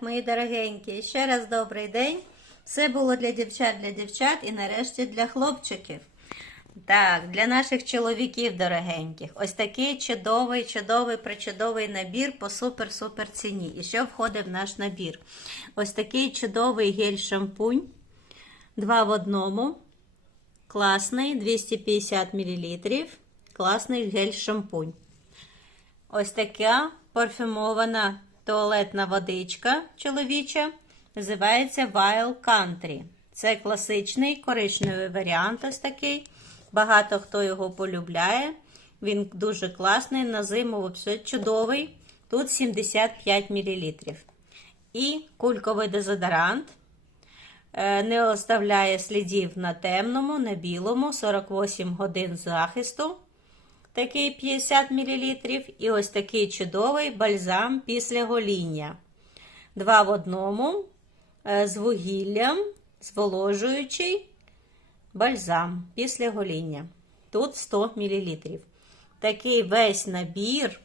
мої дорогенькі, ще раз добрий день. Все було для дівчат, для дівчат і нарешті для хлопчиків. Так, для наших чоловіків дорогеньких. Ось такий чудовий, чудовий, причудовий набір по супер-супер ціні. І що входить в наш набір? Ось такий чудовий гель-шампунь. Два в одному. Класний, 250 мл. Класний гель-шампунь. Ось така парфюмована туалетна водичка чоловіча. Називається Wild Country. Це класичний коричневий варіант, ось такий. Багато хто його полюбляє. Він дуже класний, на зиму взагалі чудовий. Тут 75 мл. І кульковий дезодорант. Е, Не оставляє слідів на темному, на білому, 48 годин захисту. Такий 50 мл. І ось такий чудовий бальзам після гоління. Два в одному е, з вугіллям, зволожуючий бальзам після гоління. Тут 100 мл. Такий весь набір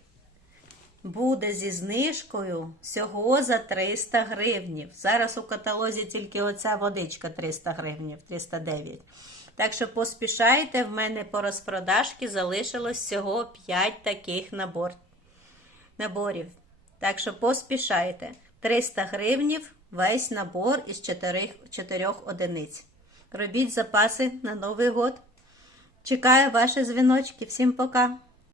буде зі знижкою всього за 300 гривнів. Зараз у каталозі тільки оця водичка 300 гривнів, 309. Так що поспішайте, в мене по розпродажці залишилось всього 5 таких набор, наборів. Так що поспішайте. 300 гривнів весь набор із 4, 4 одиниць. Робіть запаси на Новий год. Чекаю ваші дзвіночки. Всім пока!